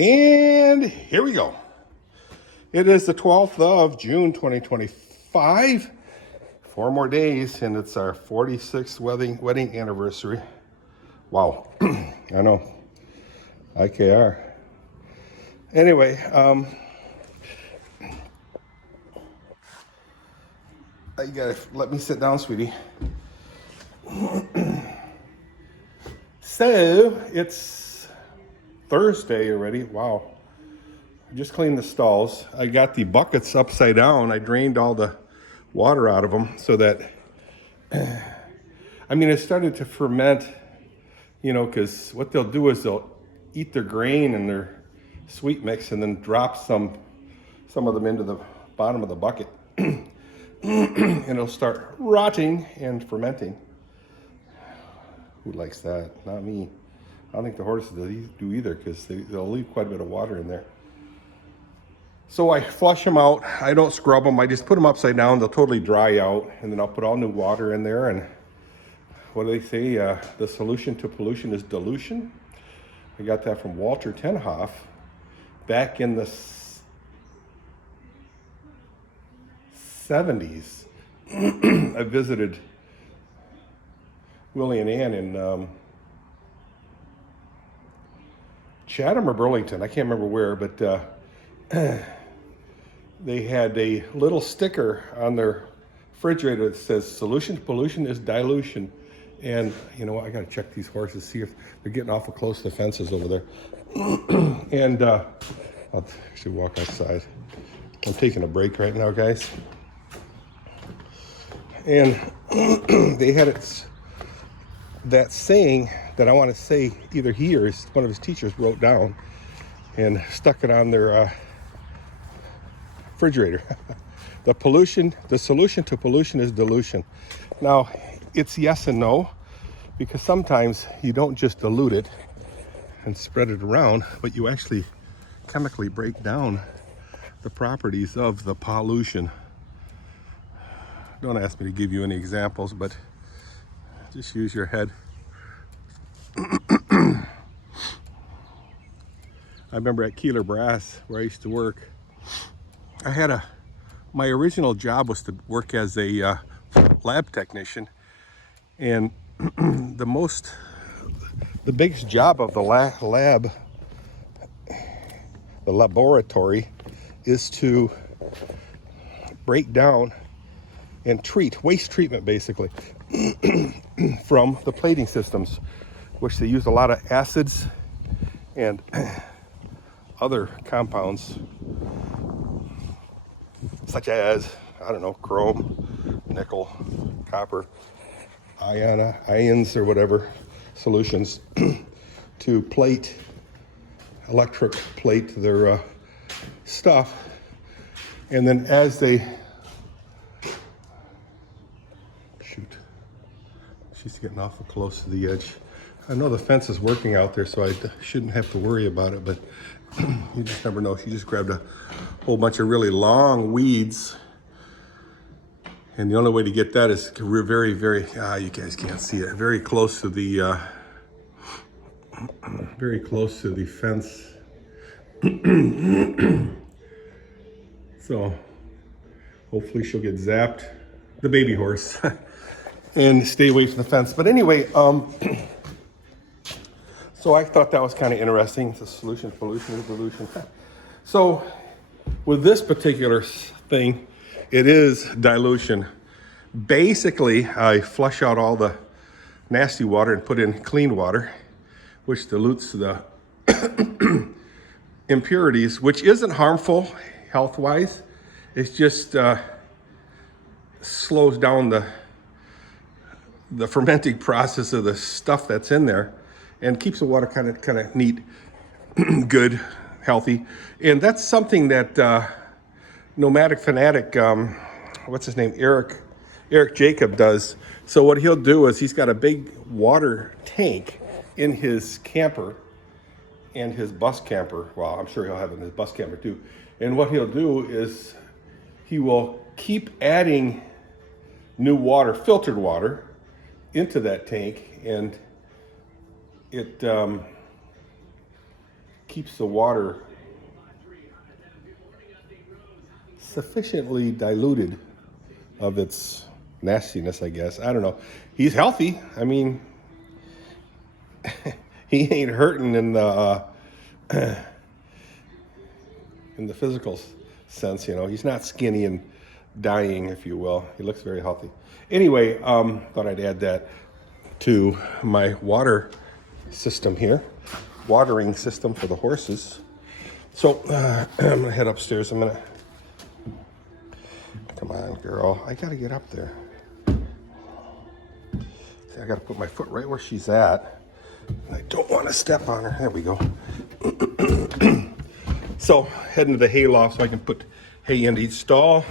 And here we go. It is the 12th of June, 2025. 4 more days, and it's our 46th wedding anniversary. Wow. I know. IKR. Anyway, you gotta let me sit down, sweetie. So, it's Thursday already. Wow. I just cleaned the stalls. I got the buckets upside down. I drained all the water out of them so that, it started to ferment, because what they'll do is they'll eat their grain and their sweet mix and then drop some of them into the bottom of the bucket. And it'll start rotting and fermenting. Who likes that? Not me. I don't think the horses do either, because they'll leave quite a bit of water in there. So I flush them out. I don't scrub them. I just put them upside down. They'll totally dry out, and then I'll put all new water in there. And what do they say? The solution to pollution is dilution. I got that from Walter ten Haaf back in the 70s. I visited Willie and Ann in Chatham or Burlington. I can't remember where, but they had a little sticker on their refrigerator that says solution to pollution is dilution. And you know what, I gotta check these horses, see if they're getting awful close to the fences over there. And I'll actually walk outside. I'm taking a break right now, guys. And they had that saying that I want to say either he or one of his teachers wrote down and stuck it on their refrigerator. The solution to pollution is dilution. Now, it's yes and no, because sometimes you don't just dilute it and spread it around, but you actually chemically break down the properties of the pollution. Don't ask me to give you any examples, but just use your head. I remember at Keeler Brass, where I used to work, my original job was to work as a lab technician, and the biggest job of the laboratory is to break down and treat waste treatment, basically, from the plating systems, which they use a lot of acids and other compounds, such as, I don't know, chrome, nickel, copper, ions or whatever solutions to electric plate their stuff. And then as they she's getting awful close to the edge. I know the fence is working out there, so I shouldn't have to worry about it, but you just never know. She just grabbed a whole bunch of really long weeds, and the only way to get that is very, very, you guys can't see it, very close to the fence. So hopefully she'll get zapped, the baby horse, and stay away from the fence. But anyway, so I thought that was kind of interesting. The solution to pollution is dilution. So with this particular thing, it is dilution. Basically, I flush out all the nasty water and put in clean water, which dilutes the impurities, which isn't harmful health-wise. It's just slows down the fermenting process of the stuff that's in there, and keeps the water kind of neat, good, healthy. And that's something that Nomadic Fanatic, what's his name, Eric Jacob does. So what he'll do is he's got a big water tank in his camper and his bus camper. Well, I'm sure he'll have it in his bus camper too. And what he'll do is he will keep adding new water, filtered water, into that tank, and it keeps the water sufficiently diluted of its nastiness, I guess. I don't know. He's healthy. I mean, he ain't hurting in the physical sense, you know. He's not skinny and dying, if you will. He looks very healthy. Anyway, thought I'd add that to my water system here, watering system for the horses. So I'm gonna head upstairs. Come on, girl. I gotta get up there. See, I gotta put my foot right where she's at. I don't want to step on her. There we go. So heading to the hay loft so I can put hay into each stall.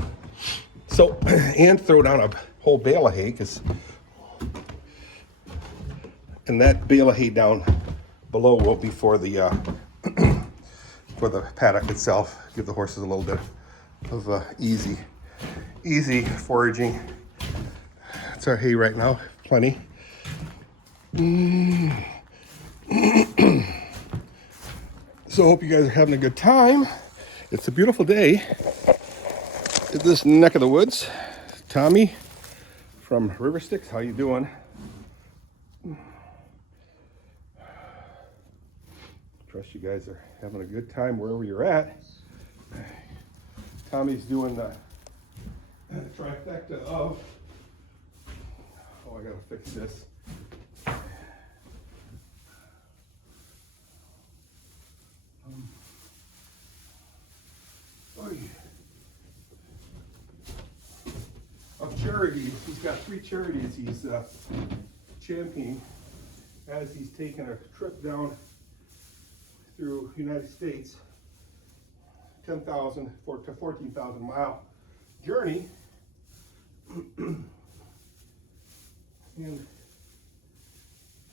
So, and throw down a whole bale of hay, and that bale of hay down below will be for the for the paddock itself. Give the horses a little bit of easy foraging. It's our hay right now, plenty. So hope you guys are having a good time. It's a beautiful day in this neck of the woods. Tommy from River Sticks, how you doing? Trust you guys are having a good time wherever you're at. Tommy's doing the trifecta of, oh, I gotta fix this. Of charities, he's got 3 charities he's championing as he's taking a trip down through the United States, 10,000 to 14,000 mile journey. And if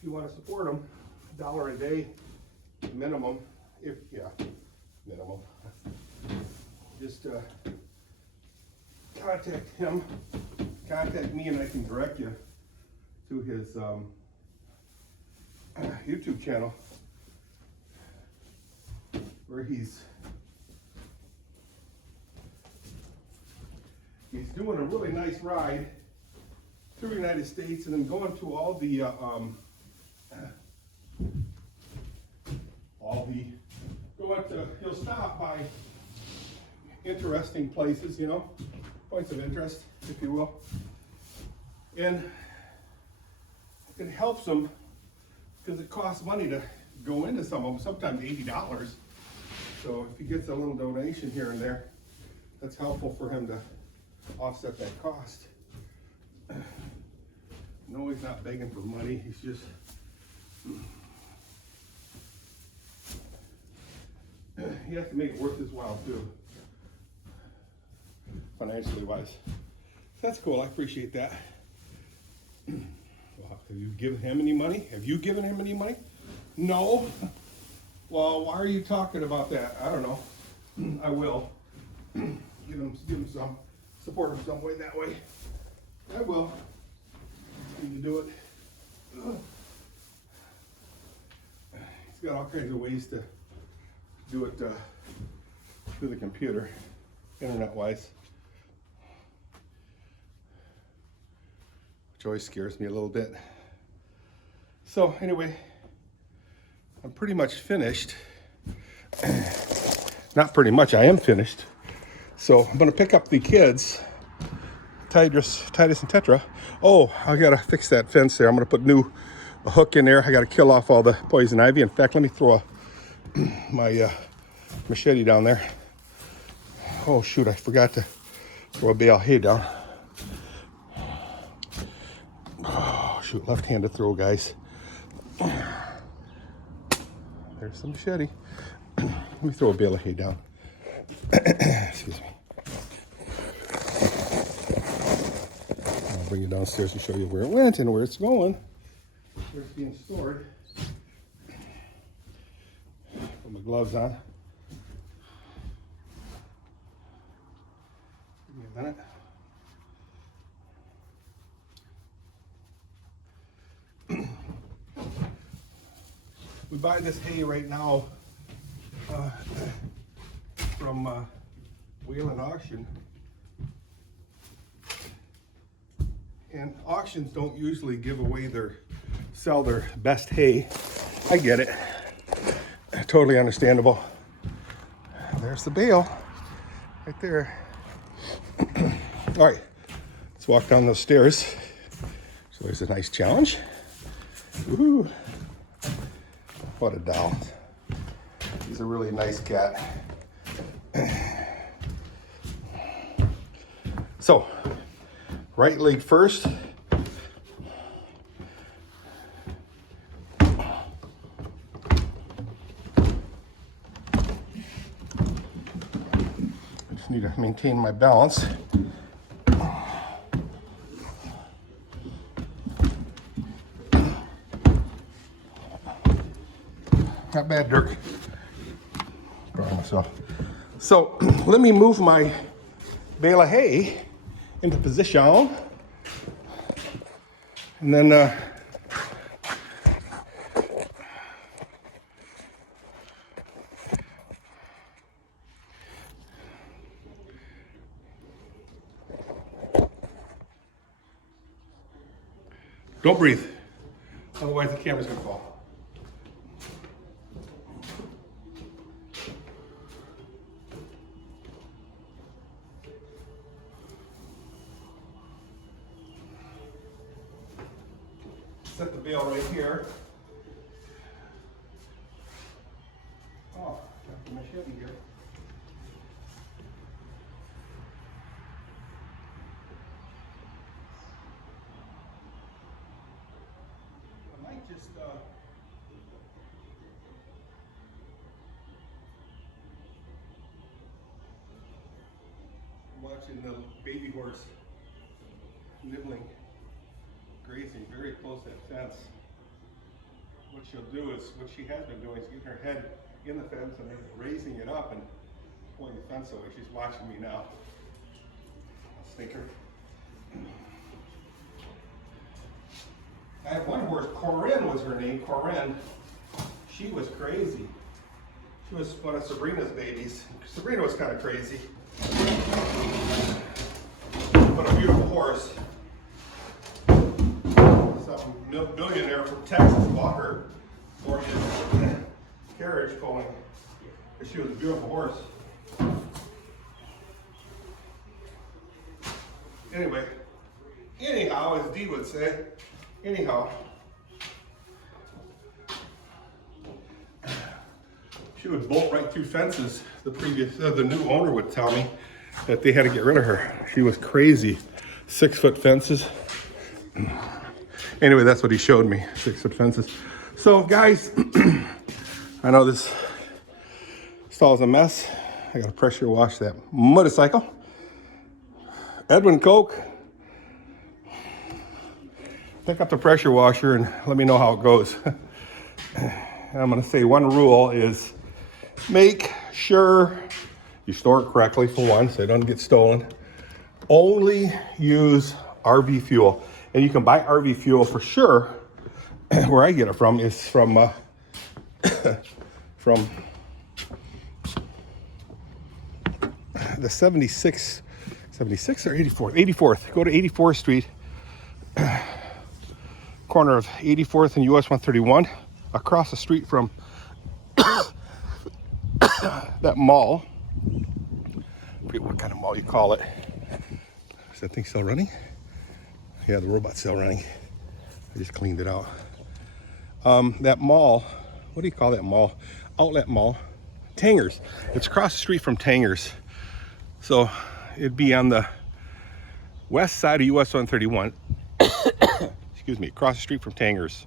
you want to support him, $1 a day minimum, minimum. Just contact me and I can direct you to his YouTube channel where he's doing a really nice ride through the United States and then going to all the he'll stop by interesting places, you know, points of interest, if you will. And it helps them because it costs money to go into some of them, sometimes $80. So if he gets a little donation here and there, that's helpful for him to offset that cost. No, he's not begging for money. He's just he has to make it worth his while too, financially wise. That's cool. I appreciate that. Well, have you given him any money? Have you given him any money? No. Well, why are you talking about that? I don't know. I will give him some, support him some way that way. I will. Need to do it. He's got all kinds of ways to do it through the computer, internet-wise, which always scares me a little bit. So anyway, I'm pretty much finished. Not pretty much, I am finished. So I'm gonna pick up the kids, Titus and Tetra. Oh, I gotta fix that fence there. I'm gonna put a hook in there. I gotta kill off all the poison ivy. In fact, let me throw my machete down there. Oh shoot, I forgot to throw a bale of hay down. Oh shoot, left-handed throw, guys. There's some machete. Let me throw a bale of hay down. Excuse me. I'll bring you downstairs and show you where it went and where it's going, where it's being stored. Put my gloves on. Give me a minute. We buy this hay right now from Whalen Auction. And auctions don't usually give away sell their best hay. I get it. Totally understandable. There's the bale right there. All right, let's walk down those stairs. So there's a nice challenge. Woohoo. What a doll. He's a really nice cat. So, right leg first. Just need to maintain my balance. Not bad, Dirk. Proud of myself. So let me move my bale of hay into position, and then don't breathe, otherwise the camera's gonna fall. Set the bale right here. Oh, got the machete here. I might just watching the baby horse nibbling, grazing very close to that fence. What she'll do is, what she has been doing is getting her head in the fence and then raising it up and pulling the fence away. She's watching me now. Stinker. I had one horse, Corinne was her name, Corinne. She was crazy. She was one of Sabrina's babies. Sabrina was kind of crazy. But a beautiful horse. Some billionaire from Texas bought her for his carriage pulling. She was a beautiful horse. Anyhow, as Dee would say, she would bolt right through fences. The new owner would tell me that they had to get rid of her. She was crazy. 6-foot fences. Anyway, that's what he showed me, 6-foot fences. So guys, I know this stall's a mess. I gotta pressure wash that motorcycle. Edwin Coke, pick up the pressure washer and let me know how it goes. And I'm gonna say one rule is make sure you store it correctly for one, so it doesn't get stolen. Only use RV fuel. And you can buy RV fuel for sure. Where I get it from is from the 76 or 84th? 84th. Go to 84th Street, corner of 84th and US 131, across the street from that mall. I forget what kind of mall you call it. Is that thing still running? Yeah, the robot's still running. I just cleaned it out. That mall, what do you call that mall? Outlet mall. Tanger's. It's across the street from Tanger's. So it'd be on the west side of US 131. Excuse me, across the street from Tanger's.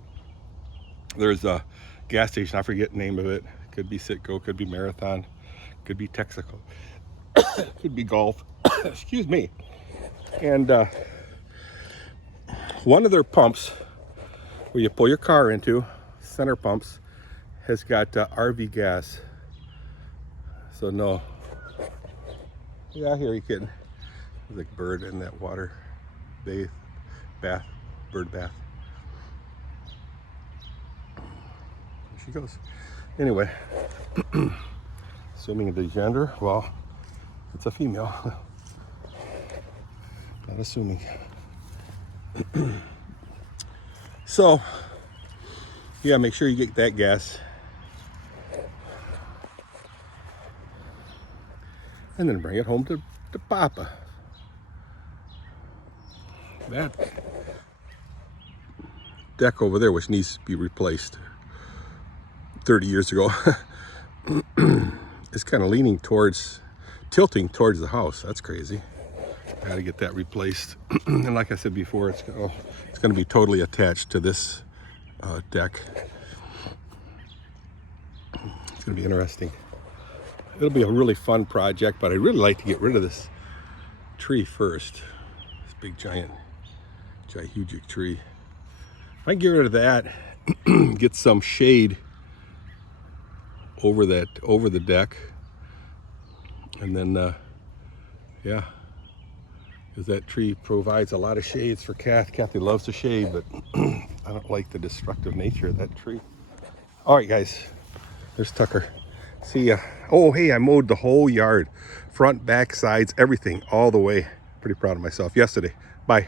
There's a gas station, I forget the name of it. Could be Citgo, could be Marathon, could be Texaco, could be Golf. Excuse me. And one of their pumps where you pull your car into, center pumps, has got RV gas. So no. Yeah, I hear you kidding. There's like a bird in that water bird bath. There she goes. Anyway, Assuming the gender, well, it's a female. Not assuming. So, yeah, make sure you get that gas. And then bring it home to Papa. That deck over there, which needs to be replaced 30 years ago, is kind of tilting towards the house. That's crazy. Got to get that replaced. And like I said before, it's going to be totally attached to this deck. It's going to be interesting. It'll be a really fun project, but I'd really like to get rid of this tree first. This big giant huge tree. If I can get rid of that, get some shade over the deck, and then yeah, because that tree provides a lot of shades for Kathy. Kathy loves the shade, but I don't like the destructive nature of that tree. All right, guys, there's Tucker. See ya. Oh, hey, I mowed the whole yard, front, back, sides, everything, all the way. Pretty proud of myself yesterday. Bye.